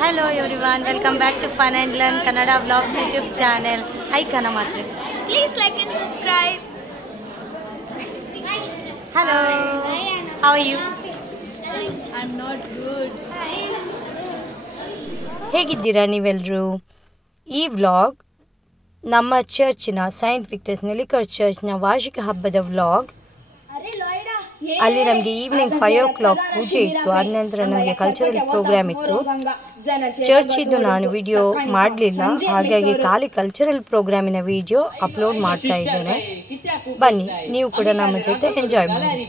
Hello everyone, welcome back to Fun and Learn Kannada Vlogs YouTube channel. Hi Kana Matre. Please like and subscribe. Hello. How are you? I'm not good. ಹೇಗಿದ್ದೀರಾ ನೀವೆಲ್ಲರೂ? ಈ vlog ನಮ್ಮ ಚರ್ಚಿನ Saint Victus ನೆಲಿಕರ್ ಚರ್ಚ್ನ ವಾರ್ಷಿಕ ಹಬ್ಬದ vlog. ಅಲ್ಲಿ ನಮಗೆ evening 5 o'clock ಪೂಜೆ ಇತ್ತು. ಆದ ನಂತರ ನಮಗೆ ಕಲ್ಚರಲ್ ಪ್ರೋಗ್ರಾಮ್ ಇತ್ತು. ಚರ್ಚ್ ಇದ್ದು ನಾನು ವಿಡಿಯೋ ಮಾಡಲಿಲ್ಲ, ಹಾಗಾಗಿ ಖಾಲಿ ಕಲ್ಚರಲ್ ಪ್ರೋಗ್ರಾಮಿನ ವಿಡಿಯೋ ಅಪ್ಲೋಡ್ ಮಾಡ್ತಾ ಇದ್ದೇನೆ. ಬನ್ನಿ, ನೀವು ಕೂಡ ನಮ್ಮ ಜೊತೆ ಎಂಜಾಯ್ ಮಾಡಿ.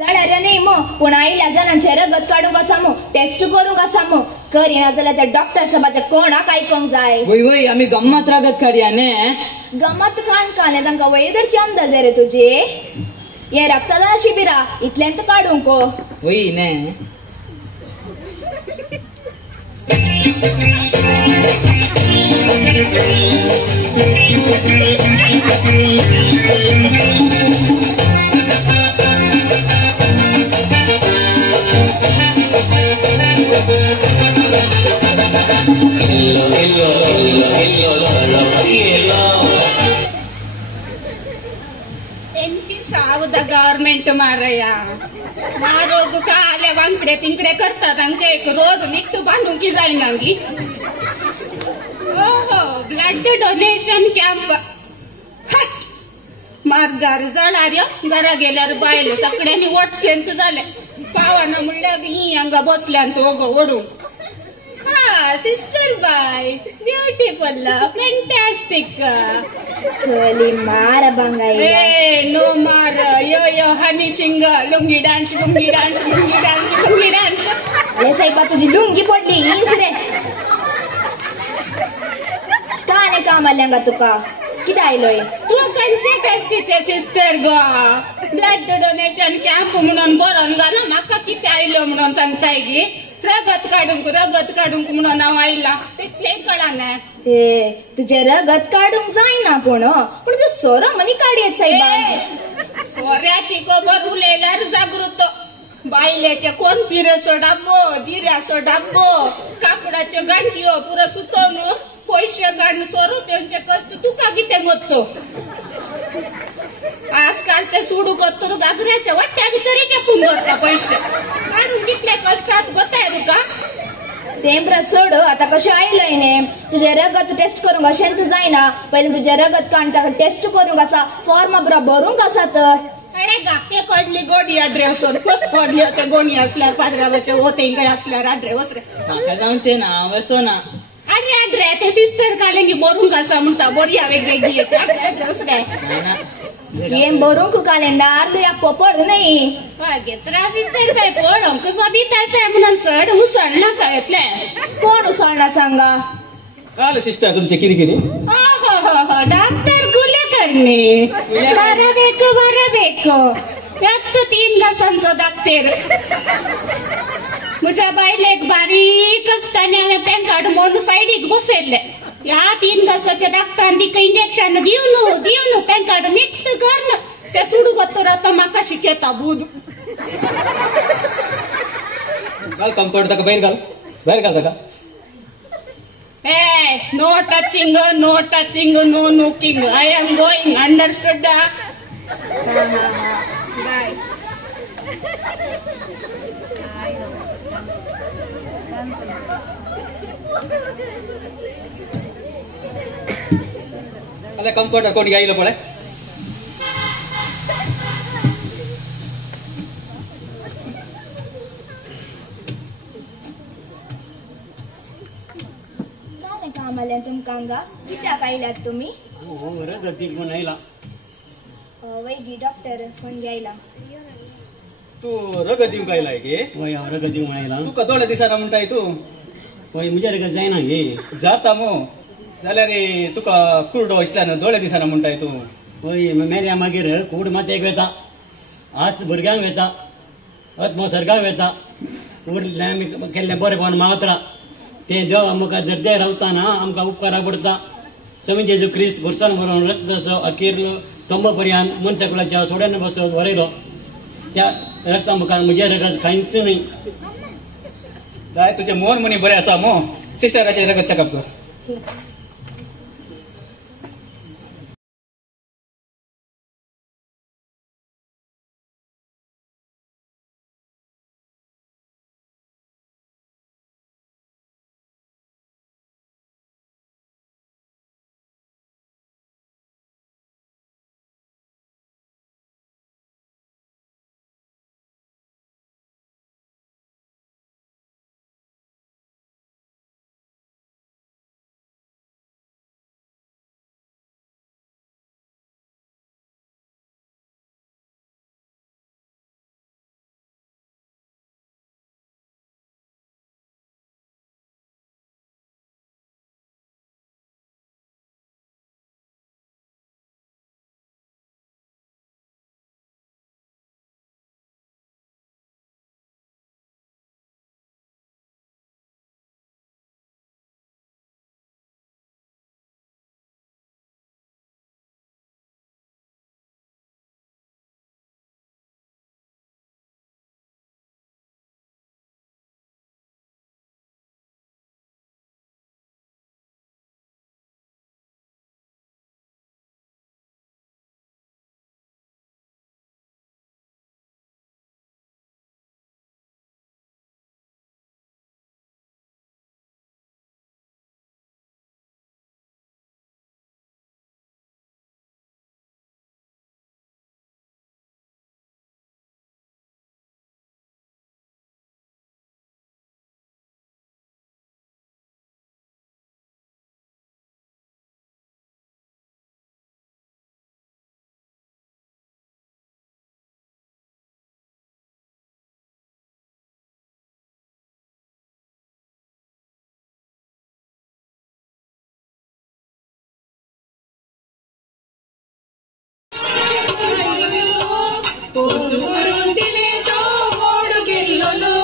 जळारे नाही मग पुन्हा आईला जणांचे रगत काढू का सामू टेस्ट करू का सामू करी ना झालं तर डॉक्टर सभाच्या कोणाक ऐकूंक जाय. वय वय आम्ही गम्मत रगत काढयाने गमत काण काने तांका वैदरची अंदाज रे तुझे हे रक्तदान शिबिरा इतल्यांत काढूंक वय ने सावधा गव्हर्नमेंट मारया मारोग काले वांकडे तिंकडे करतात तांका एक रोड नीट बांधूंक जायनांगी. ओहो ब्लड डोनेशन कॅम्प मार्गार जळार्यो घरा गेल्यार बायले सगळ्यांनी वटचेंत जाले पावाना म्हणल्यार ही हांगा बसल्यांत ओडूंक. सिस्टर बाय ब्युटिफुल फॅन्टॅस्टिक चली मार बांगाई नो मार yo yo Honey Singh lungi dance lungi dance lungi dance lungi dance. अरे साहेबा तुझी लुंगी पडली हीच रे काने कामाल्यांगा तुका किती आयलोय तू खंयचे टेस्टीचे सिस्टर गो ब्लड डोनेशन कॅम्प म्हणून बरोन घाला म्हाका किती आयलो म्हणून सांगताय गी रगत काढूंक म्हणून हांव आयला तितले कळना. ए तुझे रगत काढूंक जायना पण तुझो सोरो मनी काडयेत साहेबा. सोऱ्याची खबर उलयल्यार जागृत बायलेचे कोण पिरेचो डाब्बो जिऱ्याचो डाब्बो कापडाच्यो गांठयो पुरो सुतोवन पैसे काढून सोरो त्यांचे कष्ट तुका कितें गोत्तो. आजकाल ते सुडू कत्तरू घागऱ्याच्या वाट्या भितरीचे पून करता पैसे काढून कितले कष्टात गोताय तुका. तेंब्रा सोड आता कशें आयलोय ने तुझे रगत टेस्ट करूंक अशेंत जायना. पयलीं तुझे रगत काण ताका टेस्ट करूंक आसा फॉर्म बरो भरूंक आसा तर अरे गापे कडली गोडी ड्रेसवर कस पडली होते गोणी असल्यार पाद्राबाचे होते असल्यार ड्रेस वसरे म्हाका जावचे ना वसो ना. अरे ड्रे ते सिस्टर कालेंगी बरूंक आसा म्हणटा बरी हांवें गेली ड्रेस रे ಏನ್ ಬರೋಕು ಕಾಲೆಂಡಾರ್ದು ಯಾಕೆ ಪೊಪ್ಪಳು ನೈ ಹಾಗೆ ಸಿಸ್ಟರ್ ಬಾಯ್ ಪೋಳಂಕ ಸಬಿತಾ म्हणून सड उसळना काय प्लॅन कोण उसळना सांगा काल सिस्टर तुमचे किरकिरी ಡಾಕ್ಟರ್ ಕುಲಕರ್ಣಿ ಬರಬೇಕು ಯಾತ್ತು 3 तासांचो दाखतेर म्हज्या बायलेक बारीक आसतना पॅन कार्ड म्हणून सायडीक बसयल्ले या 3 तासाच्या डॉक्टरान तिका इंजेक्शन दिवन पॅन कार्ड नीट कर ते सुडू बत्तर आता म्हाका शिकयता बूद काल कंपाउंड ताका बाहेर घाल ताका. Hey, no touching, no nooking. I am going, understood? Bye. अरे कंपाउंडर कोणी गायलो पळे कामाल्या तुमकांगा कित्याक आयल्यात तुम्ही रगत दिल म्हणून आयला. वैगी डॉक्टर फोन घ्यायला तू रगत दिवंक आयलाय गे वय हांव रगत दिवंक आयला तुका दोळे दिसना म्हणटाय तू वय म्हजे रगत जायना गे जाता मो जाल्यार तुका कुर्डो असल्यान दोळे दिसना म्हणटाय तू. वय मेऱ्या मागीर कूड मातयेक वेता आस्त भुरग्यांक वेता अत्मो सरकाक वेता कूड आमी केल्लें बरें पोवन मावतरा ते देव आमकां जर ते रावताना आमकां उपकारा पडटा. स्वामी जेजू क्रिस्त खुर्सान व्हरून रक्ताचो अखेरलो तंब पर्यंत मनशाकुलाच्या सोड्यान बसत व्हरयलो त्या रक्ता मुखार म्हजे रगत कांयच न्हय. जाय तुझे मोर मनी बरे असा मो सिस्टराचे रगत चेकअप कर. करून दिले तो मोड गेल्लो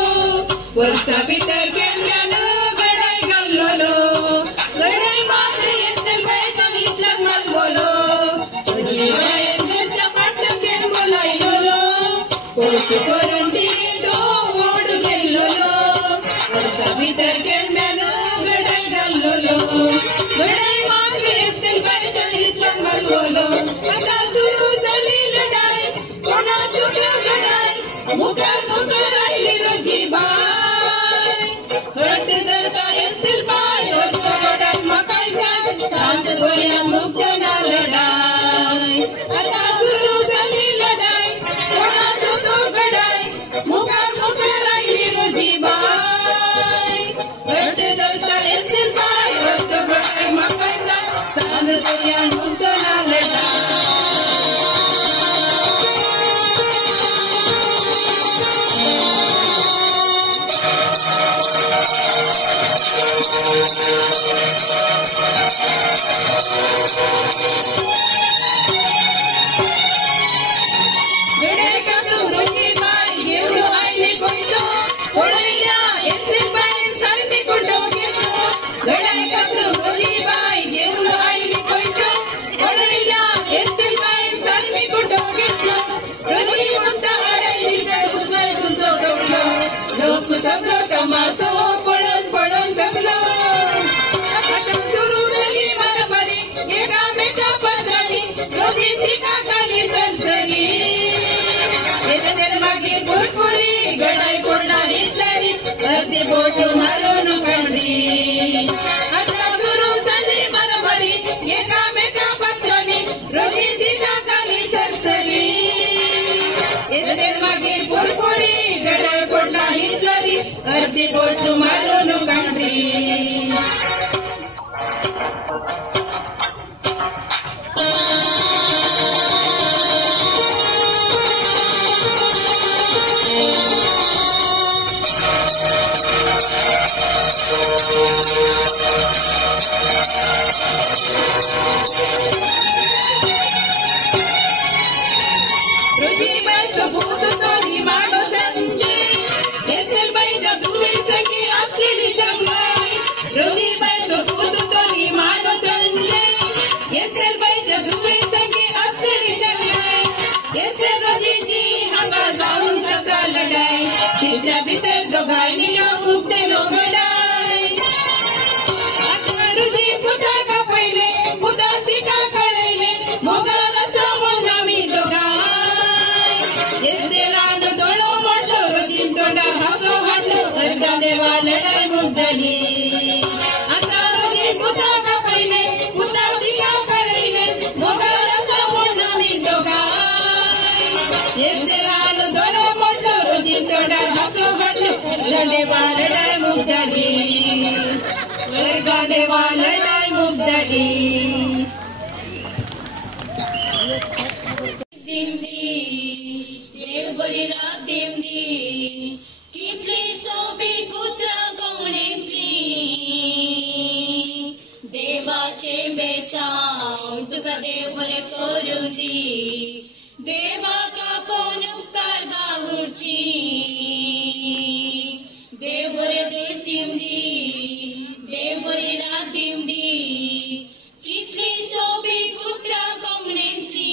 वर्षा भितर केंद्रानं गडाय घाललो गडाय मात्र येस्तेल बायचा इतलाक मागवलो तुझी बायन घरच्या पाटलाक केन बोलायलो पोस करून दिले तो मोड गेल्लो वर्षा भितर केंद्रानं गडाय घाललो गडाय मात्र येस्तेल बायचा इतलाक मागवलो आता सुरू झाली लढाई कोणा चुकला गडाय मुखार मुखार राहिली रोजी बाय हट जर का येस्तील बाय होत रडाय मकाय जाय सांग गोया मुक्त ना लढाय आता सुरू झाली लढाई कोणा चुकला गडाय मुखार मुखार राहिली रोजी बाय हट जर का येस्तील बाय होत रडाय मकाय जाय सांग गोया मुक्त ना लढाय. बोट मारून काढली आता सुरू झाली मारामारी एकामेका पात्रांनी रोजी तिका काली सरसरी येते मागे पुरपुरी गडाय पडला हिटलरी अर्धी बोट मारून काढली. रोजी बाईचं भूत तोरी माणूसांची येसेल बाईच्या धुळी सगळी असलेली देवा लढाई मुगदली देव बरी रात देमदी कितली सोबी कुत्रा गवळेंतली देवाचे बेसांव तुका देव बरें करूं दी देवा कापोवन उपकार बावुरची देव बरें दीस दिवंदी देव बरी रात दिवंदी कितली सोबी कुत्रा गवळेंतली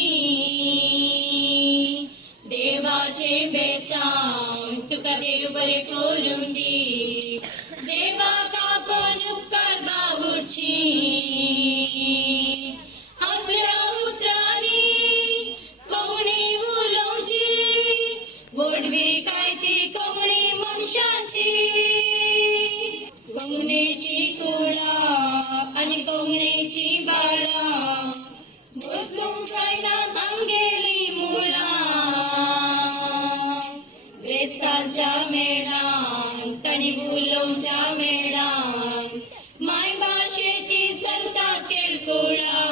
देवाचे बेसांव तुका देव बरें करूं दी देवा कापोवन उपकार बावुरची आपल्या उतरांनी कोवणी उलोवची गोडवी काय ती कोवणी मनशांची कोवणेची कुळां आनी कोवणेची बाळां बदलूंक जायना तांगेली मुळां क्रिस्तांच्या मेळान तांणी उलोवच्या मेळान मायभाशेची संता केळकुळां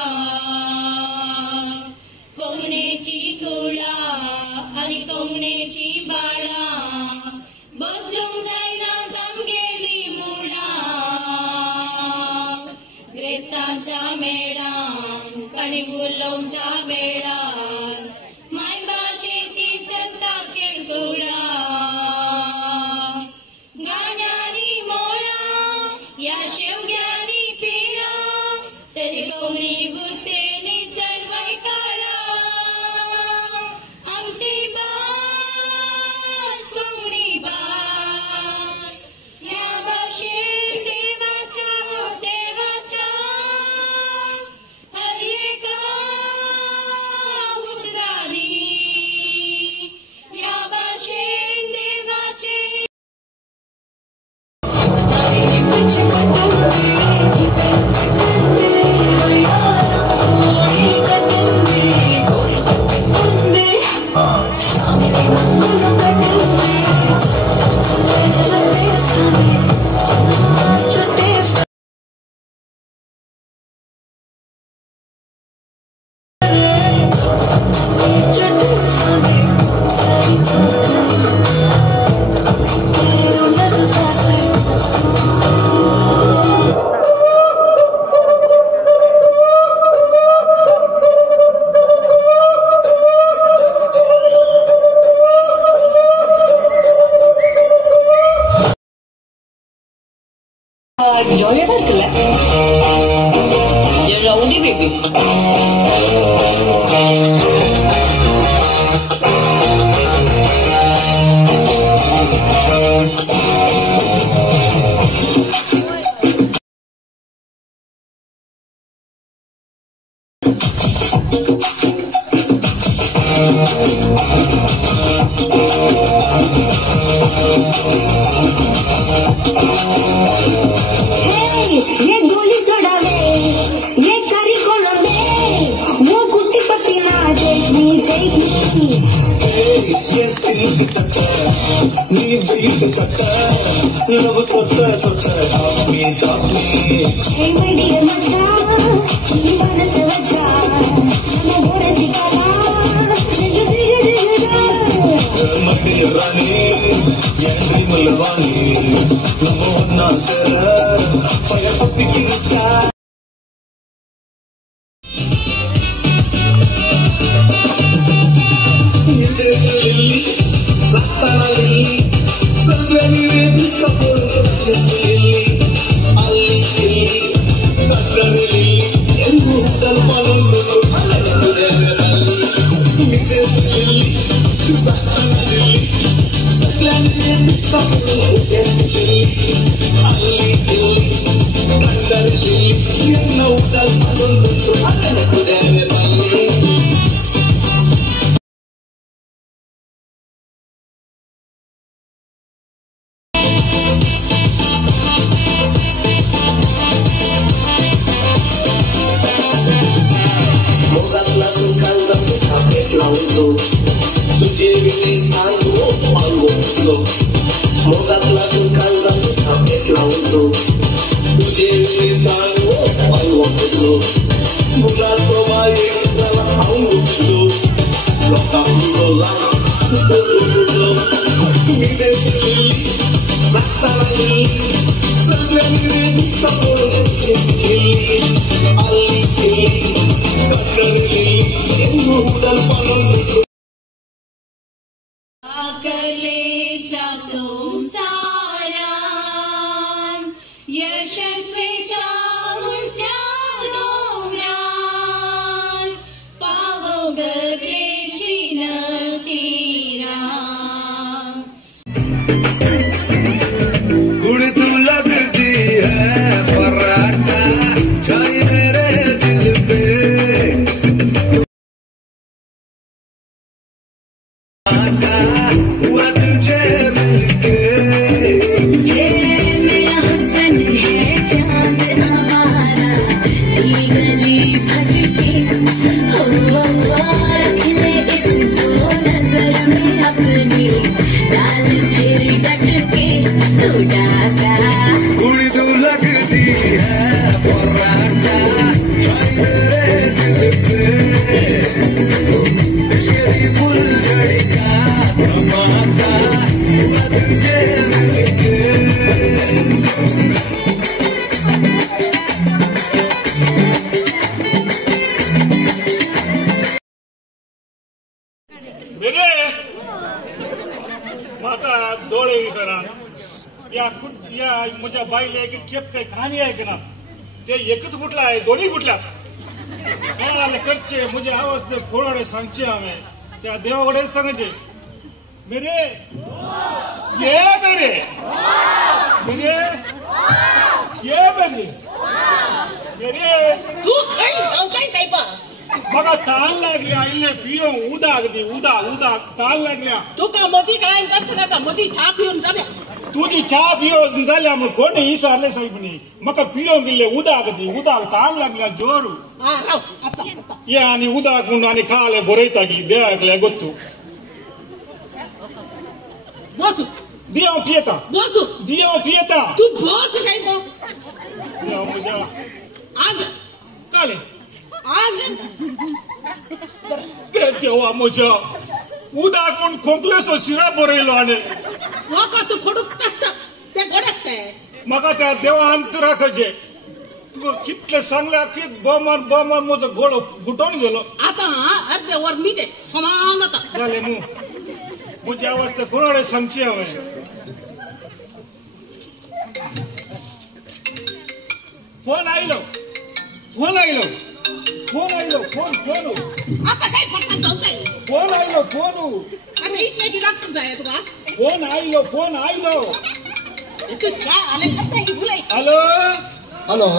कोवणेची कुळां आनी कोवणेची बाळां बदलूंक जायना तांगेली मुळां क्रिस्तांच्या मेळान तांणी उलोवच्या मेळान मायभाशेची संता केळकुळां गाण्यांनी मोळां या शेवग्यांनी पिणां तरी कोवणी गुर्तेली सर्वय काळां आमची भास कोवणी भास या भाशेन देवाचा हर एका उतरांनी या भाशेन देवाचे ஜாலியா இருக்குல்ல ரவுடி பேபி ये गोली सोडावे ये करी कोलोडे वो कुत्ती पत्ती ना take me ये सिल्क सच्चा नी बीट पक्का लव सोता सोता आपनी तापनी hey my dear मचा नी बनस वचा नमो बोरे सिकाला जिग मटी रानी यंत्री मुलवानी नमो नासर पयपति किरचा Saklan कलेच्या संसारान यशस्वीच्या उंच्या डोंगरान पावो गरजेची नतीरा गुड़ तू लगती है फराटा छाई मेरे दिल पे हुआ तुझे मिलके ये मेरा हसन है चांद हमारा गली गली भटके हो रख ले इसको नजर में अपनी डाल फिर डटके उड़ाता गुड़ तू लगती है फराटा छाई मेरे दिल पे तेरी फुलझड़ी का धमाका हुआ तुझे मिलके मेरे माता डोळे विसरात या माझ्या बाईला एक खेप काही कहाणी आहे की ना ते एकच गुटला आहे दोन्ही गुटल्यात करचे मुझे आवाज ते खोडाडे सांगचे आम्ही त्या देवाकडे सांगायचे मेरे ये मेरे मेरे ये मेरे मेरे तू काही साहेब बघा ताण लागल्या इल्ले पियो उदागदी उदा ताण लागल्या तुका म्हजी काय करत नका म्हजी चहा पिऊन जाल्या तुझी चहा पियो झाल्या मग कोणी विचारले साहेबनी मका पियो गेले उदागदी ताण लागल्या जोरू हा राव आता ये आणि उदाकून आणि खाले बोरैतागी देवाकले ಗೊತ್ತು बसू दिया पियता बसू दिया पियता तू बस साहेब या मुझा आज काले आज देवा मुझा उदाकून खोकलेसो शिरा बोरैलो आणि वाका तू फोडूक असता ते गोड्यात मका त्या देवा अंतराखजे तू कितले सांगल्या की बमन माझं घोडं फुटून गेलो आता अर्धे वर निघे समानता झाले मुझी आवाज ते कोणाडे सांगची हवे फोन आयलो फोन आता काय फरक जाऊ काय फोन आयलो आता इथे बी डॉक्टर जाय तुका फोन आयलो तू चहा आले करताय की भुलाई हॅलो हॅलो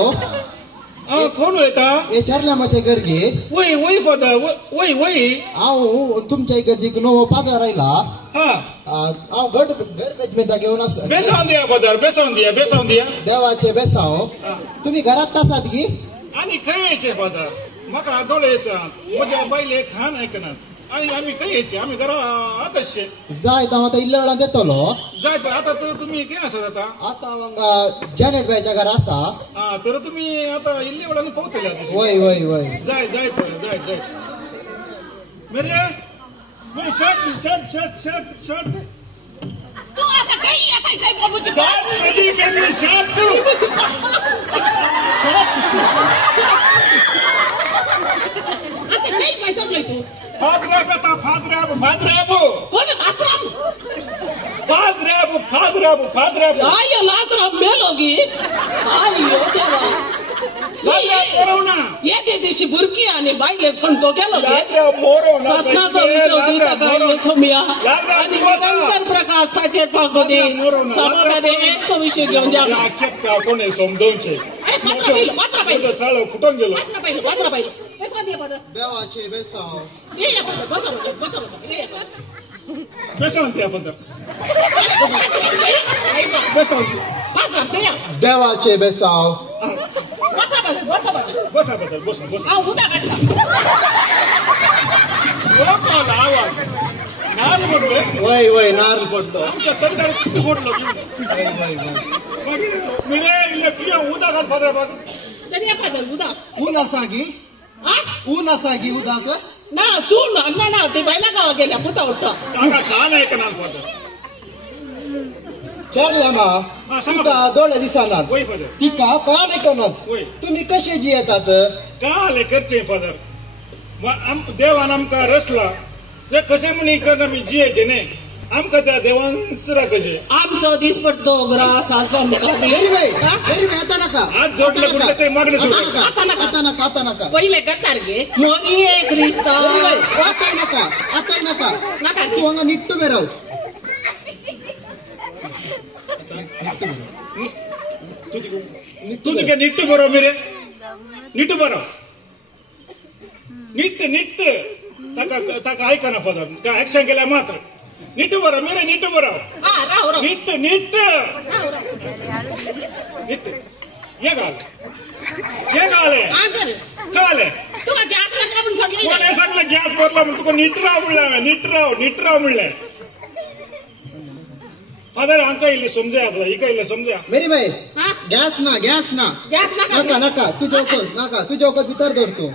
कोण येता हे चारल्यामाच्या गर्गे वय फादर वय हांव तुमच्या इकडची नवो पाजार आयला हा हांव घर बेजमेंता घेवन आसा बेसावन दिया फादर बेसावन दिया देवाचे बेसांव तुम्ही घरात आसात की आणि खंय यायचे फादर म्हाका आदोळे सांग म्हज्या बायले खान ऐकनात आणि आम्ही खंय यायचे आम्ही घरा आतशे जाय हांव आतां इल्ल्या वेळान येतलो जाय आता तर तुम्ही खंय आसात आता आता हांगा जॅनेट बायच्या घरा आसा हा तर तुम्ही आता इल्ले वेळाने पावतले वय जाय मेरे शर्ट तू आता काही येत आहे साहेब बाबूची शर्ट आता नाही काय जमलंय तू फादराबो कोण आश्रम फादराबो आयो लाजराम मेलोगी आयो देवा येते दिवशी बुरकी आणि बायले म्हणतो गेलो ससनाचा विषय दिता काय सोमिया आणि निरंतर प्रकाशाचे पागोदे समाधाने एक तो विषय घेऊन जा कोणी समजावचे पात्र चालव कुठून गेलो पात्र पाहिलं देवाचे बेसांव देवाचे बेसांव आवाज नाल पडलो वय नारळ पडलो आमच्या तंडात पडलो मिरे इल्ले पिया उदा घाल फादर बाग तरी फादर उदा ऊन आसा गी उदाक ना सून अण्णा ना ते बायला गावा गेल्या पुता उठा सांगा का नाही का नाल फादर चारल्या मा तुका दोळे दिसनात वय फादर तिका का नाही कळत वय तुम्ही कसे जी येतात का आले करचे फादर देवान आमकां रचला ते कशे म्हणी करना आमी जियेचे न्ही आमकां त्या देवान सुरा कशे आमचो दीस पडतो ग्रास वेरी बाई आता नका आज जोडले कुठले ते मागणे सोडले आता नका पहिले कतार घे मोरी क्रिस्ता आता नका तू हांगा निट्टू बे राव तू तिका निट्टू बरो मेरे निट्टू बरो निट्ट ताका ऐकना फादर का ऍक्शन केल्या मात्र निट्टू बरो मेरे निट्टू बरो निट्ट ये गाले तुका गॅस लागला पण सोडले कोणे सांगलं गॅस भरला म्हणून तुका नीट राव म्हणले फादर हांका इल्ले समजा आपला हिका इल्ले समजा मेरी बाई गॅस ना नका तुझ्या वखत भितर धरतो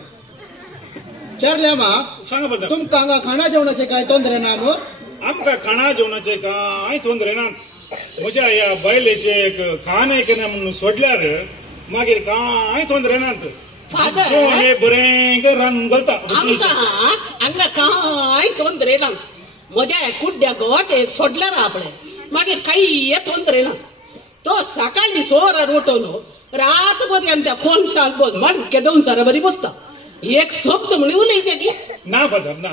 चारल्या मा सांगा बद्दल तुमका हांगा खाणा जेवणाचे काय तोंदरे ना मोर आमकां खाणा जेवणाचे कांय तोंदरे ना म्हज्या ह्या बायलेचे खाण केना म्हणून सोडल्यार मागीर कांय तोंदरे नात जेवण बरें रांदून घालता हांगा कांय तोंदरे ना म्हज्या कुड्ड्या गवाचे एक सोडल्यार आपले मागीर काही तोंदरे ना तो सकाळी सोरार उठवलो रातभर त्या फोन सांगबोद मणके दोन सारा बरी बसता एक शब्द म्हणे उलयते की ना फादर ना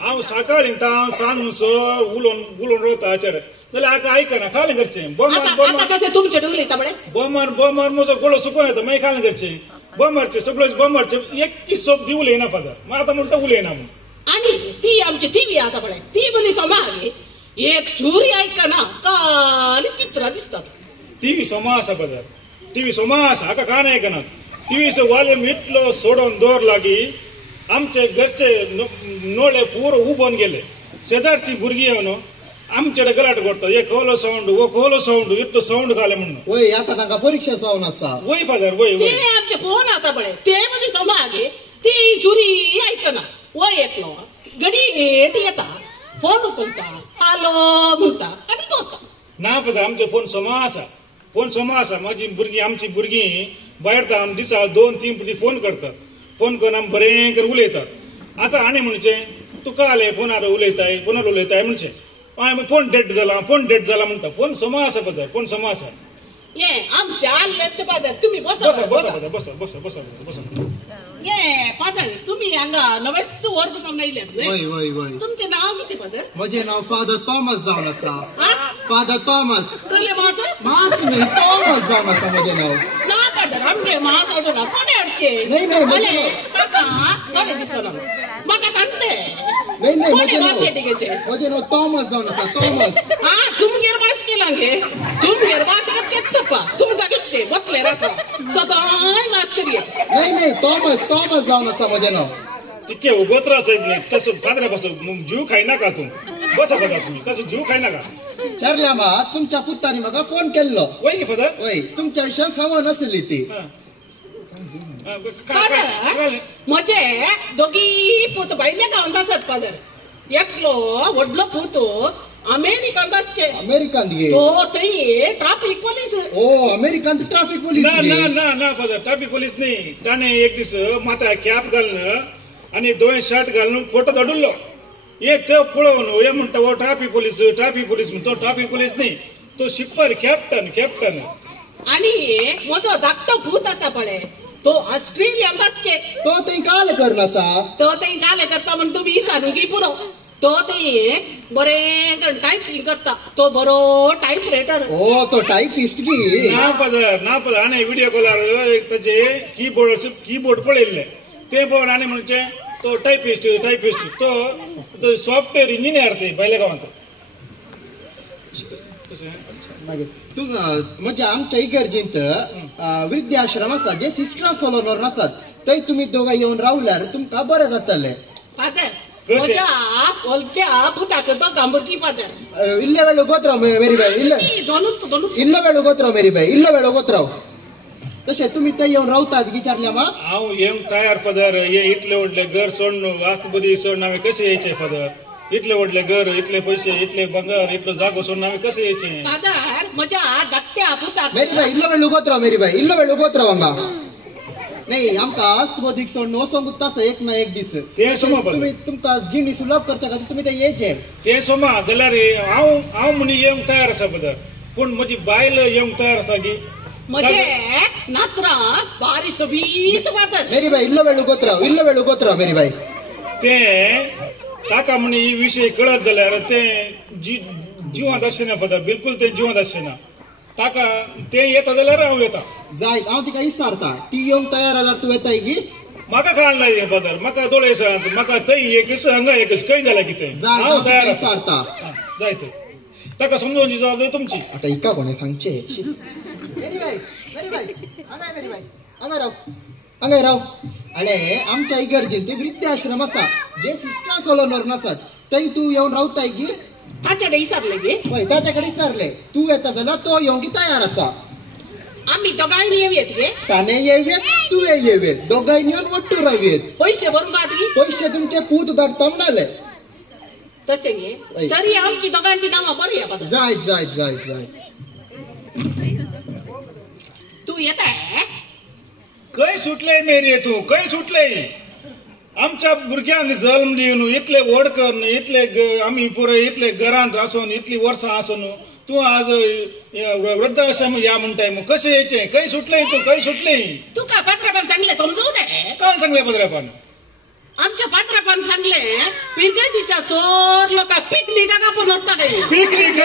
हांव सकाळी सांग उलोवन रावता चेडे जाल्यार हाका आयकना खालें करचें आता कशें तुमचे उलयता बडे बोमार म्हजो गोळो सुको येता मागीर खालें करचें बोमारचे सगळे बोमारचे एक शब्द उलयना फादर मग आता म्हणटा उलयना म्हणून आणि ती आमची टीव्ही आसा पळय ती बरी समागे एक चुरी ऐकना काली चित्रां दिसतात टीव्ही सोमा आसा फादर टीव्ही सोमा आसा हाका कान आयकना टीव्हीचो वॉल्यूम इतलो सोडून दवरला की आमचे घरचे नोळे पुरो उबोन गेले शेजारची भुरगीं येवन आमचेडे गलाट करतात हे खोलो साऊंड इतलो साऊंड घाले म्हणून वय आता तांकां परीक्षा जावन आसा वय फादर वय ते आमचे फोन आसा पळय ते बरी समागे ती चुरी ऐकना वय येतलो गडीत येता फोन उखलता आलो म्हणता आनी दोता ना फादर आमचे फोन सोमा आसा माझी भुरगीं आमची भुरगीं भायर धावन दिसा 2-3 फावटी फोन करतात फोन करून आमी बरें करून उलयतात आतां आनी म्हणचे तुका आले फोनार उलयताय म्हणचे फोन डेड जाला म्हणटा फोन सोमा आसा फादर फोन सोमा आसा ये आमच्या आल्ले फादर तुम्ही बसा ये फादर तुम्ही हांगा नवेच वर्ग जावन आयल्यात वय तुमचें नांव कितें फादर म्हजें नांव फादर थॉमस जावन आसा फादर थॉमस तुले मास न्ही थॉमस जावन आसा म्हजें नांव ना फादर आमगे मास हाडून कोणे हाडचे नाही काका बरे दिसना म्हाका सांगते नाही म्हजें नांव थॉमस जावन आसा थॉमस तुमगेर मास केला गे तुमगेर मास करचेत तुका तुमकां कितें बसलेर आसा सदांय मास करियेत नाही थॉमस जावन आसा म्हजें नांव तितके उगोत्र आसत न्ही तसो फादरा बसो जीव खायनाका तूं बसा फादर तुमी तसो जीव खायनाका चारल्या मा तुमच्या पुतांनी म्हाका फोन केल्लो वय फादर वय तुमच्या विशयान सांगून आसली ती म्हजे दोगी पूत भायल्या गांवांत आसात फादर एकलो व्हडलो पूत अमेरिकांत आसचे अमेरिकांत गे तो थंय ट्राफिक पोलीस अमेरिकांत ट्राफिक पोलीस ना फादर ट्राफिक पोलीस न्ही ताणें एक दीस माथा कॅप घालून आनी 2 शर्ट घालून फोटो धाडुल्लो हे तो पळोवन हे म्हणटा हो ट्राफिक पोलीस म्हणटा तो ट्राफिक पोलीस न्ही तो शिपर कॅप्टन आणि म्हजो धाकटो भूत आसा पळय तो ऑस्ट्रेलियांत आसचे तो थंय काल करनासा तो थंय काल करता म्हण तुमी विचारून की पुरो तो थंय बरें टायपिंग करता तो बरो टायपरायटर तो टायपिस्ट की ना फादर आनी व्हिडिओ कॉलार ताचे कीबोर्ड पळयल्ले ते पळोवन आनी म्हणचे तो टायपिस्ट तो सॉफ्टवेअर इंजिनियर ते भायल्या गांवांत तू म्हणजे आमच्या इगर्जींत वृद्धाश्रम आसा जे सिस्टरा सोलोनोर आसात थंय तुमी दोगां येवन रावल्यार तुमकां बरें जातलें फादर म्हज्या ओलत्या पुताक तो गांभुरकी फादर इल्ले वेळ उगोत राव मेरी बाई इल्लो वेळ उगोत राव मेरी बाई इल्लो वेळ उगोत राव तशें तुमी थंय येवन रावतात विचारल्या मा हांव येवंक तयार फादर हे इतले व्हडले घर सोडून आस्त बदी सोडून हांवें कशें येयचें फादर इतले व्हडले घर, इतले पैसे, इतले बंगार, इतलो जागो सोडून आम्ही कसे यायचे? फादर म्हज्या धाकट्या पुताक मेरी भाई इल्लो वेळ उगोत राव, मेरी भाई इल्लो वेळ उगोत राव हांगा. नाही आमकां अस्तबोधीक सोडून वसोंक तसं एक ना एक दीस ते सोमा तुम्ही तुमकां जिणी सुलभ करच्या खातीर तुमी ते येचे. ते सोमा जाल्यार हांव म्हणी येवंक तयार आसा पद, पूण म्हजी बायल येवंक तयार आसा की? म्हजे नात्रांक बारीस बीत वाजत. मेरी भाई इल्लो वेळ उगोत राव, इल्लो वेळ उगोत राव मेरी भाई. ते ताका म्हणे ही विषय कळत जाल्यार ते जिवांत आसचेना पद, बिलकुल ते जिवांत आसचेना. ताका ते येता जाल्यार हांव येता. जायत हांव तिका विचारता, ती येवंक तयार जाल्यार तूं येताय की? म्हाका कळना हे पदर, म्हाका दोळे सांग, म्हाका थंय एकच हांगा एकच खंय जाल्यार कितें हांव तयार आसा. विचारता जायत ताका समजोवची जबाबदारी तुमची. आता इका कोणे सांगचे? मेरी भाई, मेरी भाई, हांगा मेरी भाई, हांगा राव, हांगा राव. अरे आमच्या इगर्जीन ते वृद्धाश्रम आसा जे सिस्टर सोलोनर आसात, थंय तू येवन रावताय की? ताचेडे विचारले गे? होय ताच्याकडे विचारले. तू येता जाल्यार तो येवंक तयार आसा. आम्ही दोघांनी येऊयात गे? ताने येवेत, तुवे येवेत, दोघांनी येवन वट्टू रावेत. पैसे भरून बाद गे? पैसे तुमचे पूत धाडता म्हणाले. तसे गे? तरी आमची दोघांची नावं बरी आहे. जायत जायत जायत जायत. तू येताय? खंय सुटले मेरे तू, खंय सुटले? आमच्या भुरग्यांक जल्म दिवन इतले व्हड करून इतले आमी पुरे इतले घरांत आसून इतली वर्सां आसून तू आज वृद्धाश्रम या म्हणटाय मग कशें यायचें? खंय सुटले तू, खंय सुटले? तुका पात्रापान सांगले समजूं नये? कोण सांगले पदरापान? आमच्या पात्रापान सांगले पिरगेजीच्या चोर लोकांक पिकनिका कापून व्हरता. पिकनिक?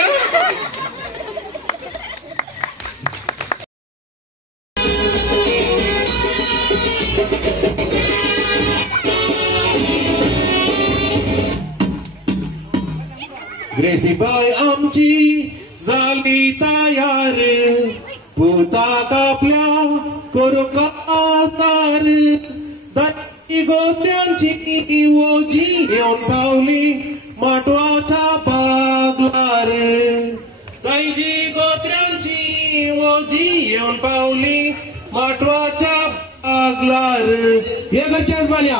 ग्रेसी बाय आमची झाली तयार, पुताक आपल्या करू कातार. दैजी गोत्र्यांची ओजी येऊन पावली माटवाच्या बागलार. दैजी गोत्र्यांची ओजी येऊन पावली माटवाच्या बागलार. हे घरच्याच बाल्या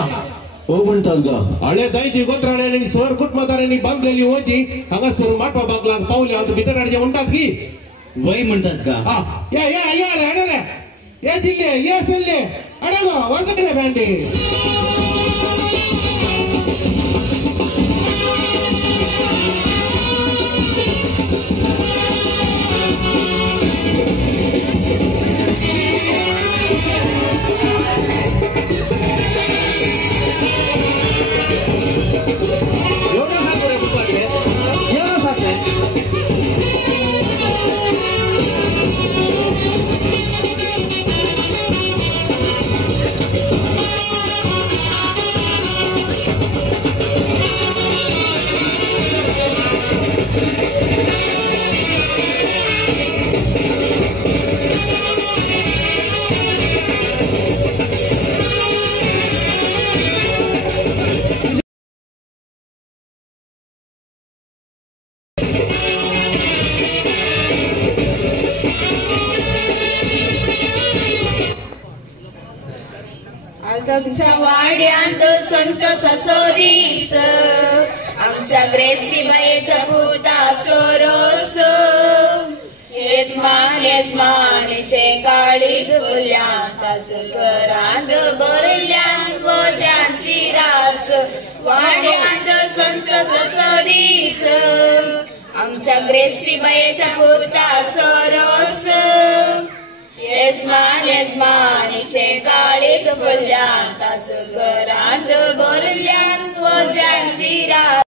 हो म्हणतात ग. हळे दैजी गोत्राण्यांनी सर कुटुंबाकारांनी बांधलेली ओजी हांगासर माटवा बागलाक पावल्या भितर हाडचे म्हणटात की वय म्हणतात का? हा या या या रे हाडे रे, ये जिल्ले ये सल्ले अडे गो वजन रे बँडी. आमच्या वाड्यांत संत ससोदीस, आमच्या ग्रेसी बायेचा पुता सोरोस. येजमानीचे काळीज फुल्यांत घरांत भरल्यांत गोज्यांची रास. वाड्यांत संत ससोदीस, आमच्या ग्रेसी बायेचा पुता सोरोस. येजमानीचे काळीज फुल्यांत घरांत भरल्यांत गोज्यांची रास.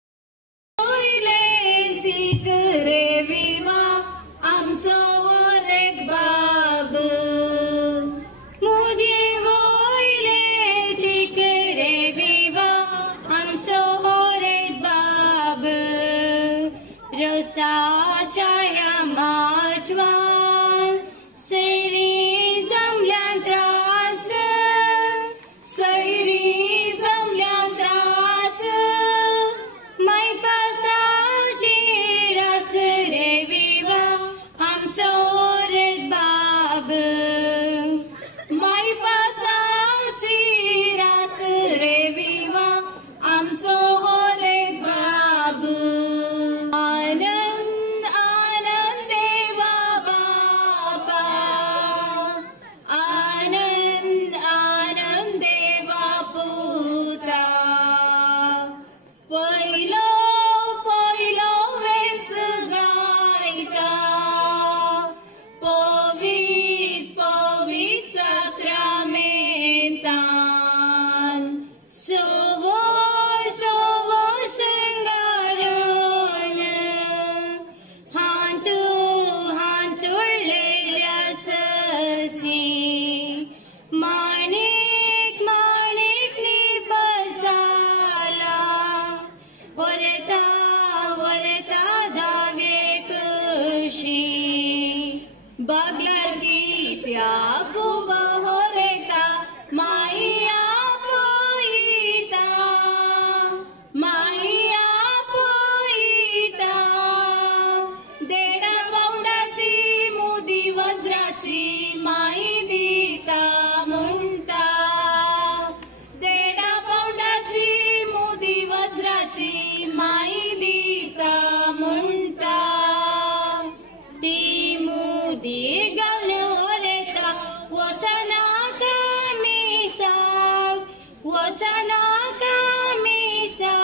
सना कामेसा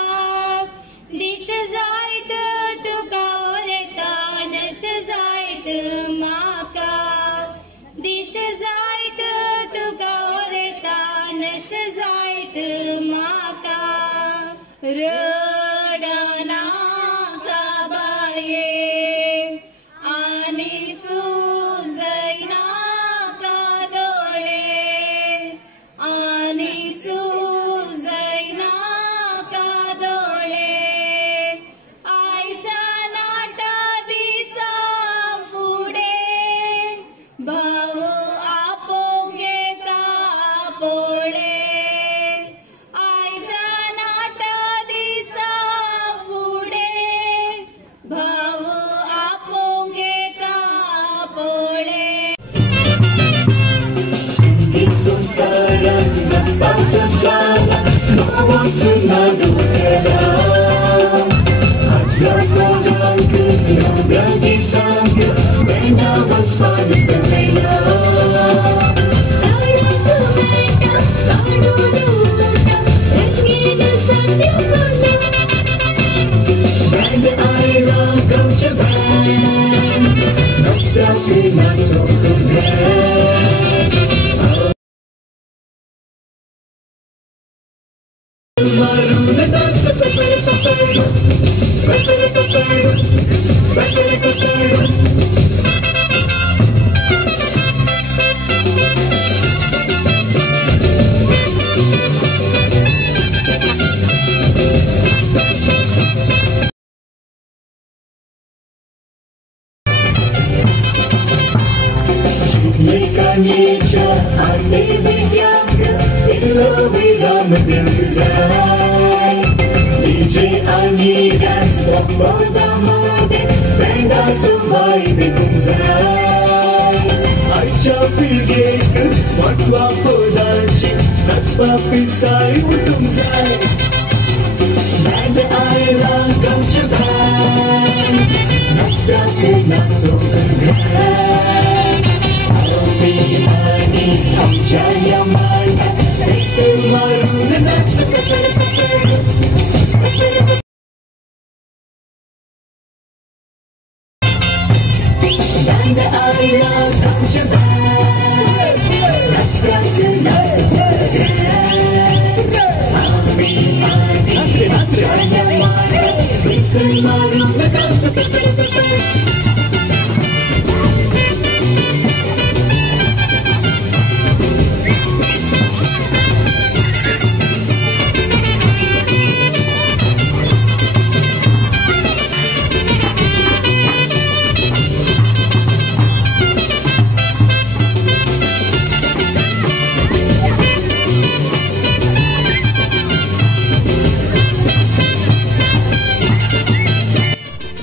दिश जायत तुका रेता नष्ट जायत माका दिश जायत तुका रेता नष्ट जायत माका रडना का बाये आनी सुजैना का दोळे आनी सुजैना का दोळे आयच्या नाटा दिसा फुडे भाव आपोंगे कापोळे आयच्या नाटा दिसा फुडे भाव आपोंगे कापोळे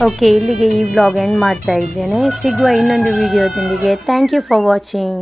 ಓಕೆ, ಇಲ್ಲಿಗೆ ಈ ವ್ಲಾಗ್ ಎಂಡ್ ಮಾಡ್ತಾ ಇದ್ದೇನೆ. ಸಿಗುವ ಇನ್ನೊಂದು ವಿಡಿಯೋದೊಂದಿಗೆ. Thank you for watching.